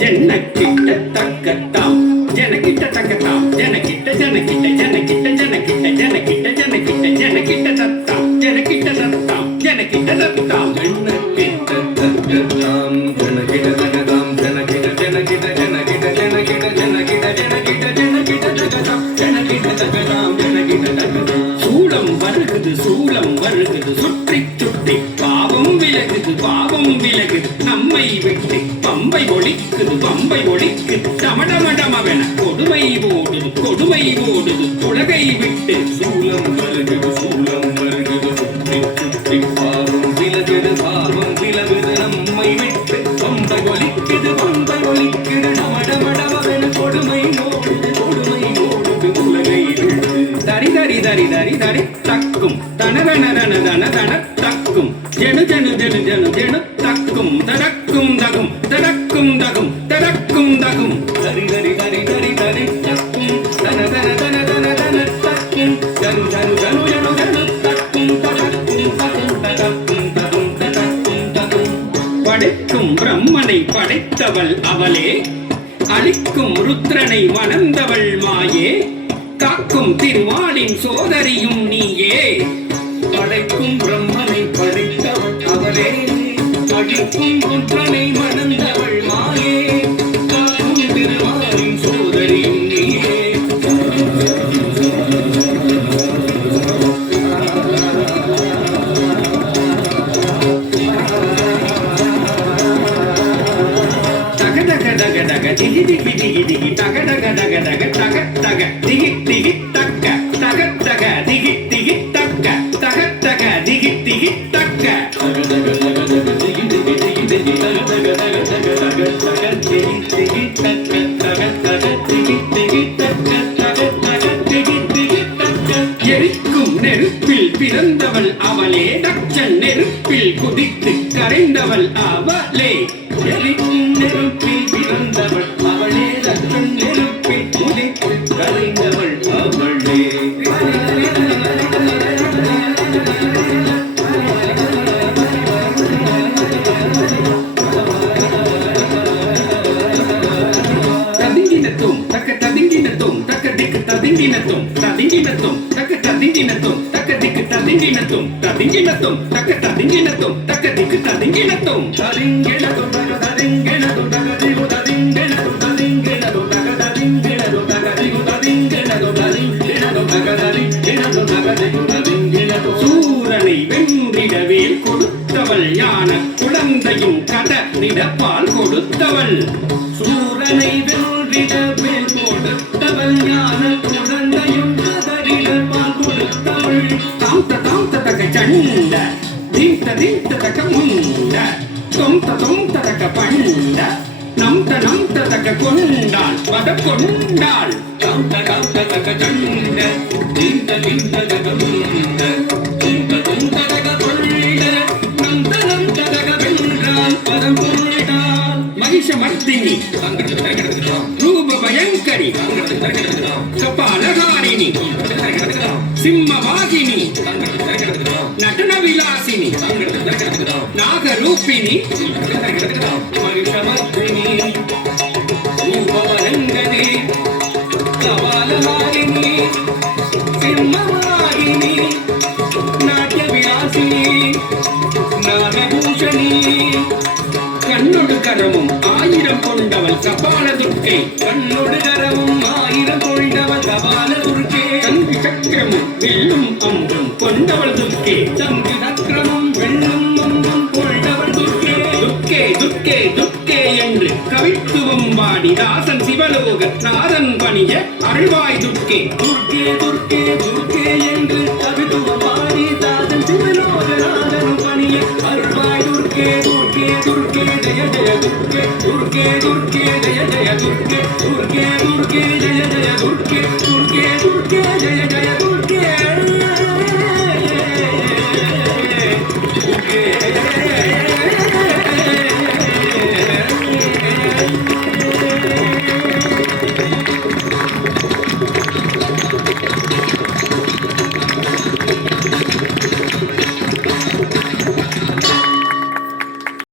ஜனக்கிட்ட தக்கத்தாம் ஜனக்கிட்ட தக்கத்தாம் ஜனக்கிட்ட ஜனக்கிட்ட ஜனக்கிட்ட ஜனக்கிட்ட ஜனக்கிட்ட ஜனக்கிட்ட ஜனக்கிட்ட தத்தாம் ஜனக்கிட்ட தத்தாம் ஜனக்கிட்ட தத்தாம் ஜனக்கிட்ட தக்கத்தாம் ஜனக்கிட்ட தக்கதாம் ஜனக்கிட்ட ஜனக்கிட்ட ஜனக்கிட்ட ஜனக்கிட்ட ஜனக்கிட்ட ஜனக்கிட்ட ஜனக்கிட்ட தக்கதாம் ஜனக்கிட்ட தக்கதாம் ஜனக்கிட்ட தக்கதாம் சூளம் வருகுது சுற்றி சுற்றி பாவம் விலகுது நம்மை விட்டு பம்பை ஒழிக்குது டமடமடமவென கொடுமை ஓடுது உலகை விட்டு சூளம் வருகுது சுற்றி சுற்றி பாவம் விலகுது நம்மை விட்டு பம்பை ஒழிக்குது டமடமடமவென கொடுமை ஓடுது உலகை விட்டு தரி தரி தரி தரி தரி தக்கும் தனதன தன தன தன தக்கும் ஜெனு ஜெனு ஜெனு ஜெனு ஜெனு தக்கும் தடக்கும் தகும் தடக்கும் தகும் தடக்கும் தகும் தரி தரி தரி தரி தரி தக்கும் தன தன தன தன தன தக்கும் ஜனு ஜனு ஜனு ஜனு ஜனு தக்கும் தடக்கும் தகும் தடக்கும் தகும் தடக்கும் தகும் படைக்கும் பிரம்மனை படைத்தவள் அவளே அளிக்கும் ருத்ரனை மணந்தவள் மாயே காக்கும் திருமாலின் சோதரியும் நீயே படைக்கும் பிரம்மனை படைத்தவள் அவளே அழிக்கும் ருத்ரனை மணந்தவள் மாயே காக்கும் திருமாலின் சோதரியும் நீயே தக தக தக தக திகி திகி திகி திகி தக தக தக தக தக தக திகி திகி தக்க தக தக திகி திகி தக்க தக தக திகி திகி தக்க தக தக தக தக திகி திகி திகி திகி தக தக தக தக தக தக திகி திகி தக்க தக தக திகி திகி தக்க தக தக திகி திகி தக்க எரிக்கும் நெருப்பில் பிறந்தவள் அவளே தச்சன் நெருப்பில் குதித்து கரைந்தவள் அவளே எரிக்கும் நெருப்பில் பிறந்தவள் அவளே தச்சன் நெருப்பில் குதித்து கரைந்தவள் அவளே ததிங்கினத்தும் தக்க ததிங்கினத்தும் தக்க திக்கு ததிங்கினத்தும் ததிங்கினத்தும் தக்க ததிங்கினத்தும் தக்க திக்கு ததிங்கினத்தும் ததிங்கினத்தும் தக்க ததிங்கினத்தும் தக்க திக்கு ததிங்கினத்தும் ததிங்கினத்தும் தக்க ததிங்கினத்தும் தக்க திகு ததிங்கினத்தும் ததிங்கினத்தும் தக்க ததிங்கினத்தும் தக்க திகு ததிங்கினத்தும் ததிங்கினத்தும் தக்க ததிங்கினத்தும் தக்க திகு ததிங்கினத்தும் சூரனை வென்றிடவே கொடுத்தவள் ஞான குழந்தையும் கடனிட பால் கொடுத்தவள் சூரனை வென்றிடவே கொடுத்தவள் ஞான குழந்தையும் கடனிட பால் கொடுத்தவள் தாம் தக்க சண்ட தீம் தக்க முண்ட தொம் தக்க பண்ட நம் தக்க கொண்டாள் வத கொண்டாள் தாம் தக்க சண்ட தீம் தக்க முண்ட தீம் தக்க கொண்ட நம் தக்க வென்றாள் பதம் கொண்டாள் மகிஷமர்த்தினி ரூப பயங்கரி கபாலகாரிணி சிம்மவாகினி நடன விலாசினி நாகரூபிணி மகிஷமர்த்தினி ரூப பயங்கரி கபாலகாரிணி சிம்மவாகினி நாட்ய விலாசினி நாகபூஷணி கண்ணொடு கரமும் 1000 கொண்டவள் கபால துர்க்கை கண்ணொடு கரமும் 1000 கொண்டவள் கபால துர்க்கை தங்கி சக்கரமும் வெள்ளும் அம்பும் கொண்டவள் துர்க்கை தங்கி சக்கரமும் வெள்ளும் அம்பும் கொண்டவள் துர்க்கை துர்க்கே துர்க்கே துர்க்கே என்று கவித்துவம் பாடி தாசன் சிவலோக நாதன் பணிய அருள்வாய் துர்க்கே துர்க்கே துர்க்கே துர்க்கே என்று கவித்துவம் பாடி தாசன் சிவலோக நாதன் பணிய அருள்வாய் துர்க்கே துர்க்கே துர்க்கே ஜய ஜய துர்க்கே துர்க்கே துர்க்கே ஜய ஜய துர்க்கே துர்க்கே துர்க்கே ஜய ஜய துர்க்கே துர்க்கே துர்க்கே ஜய ஜய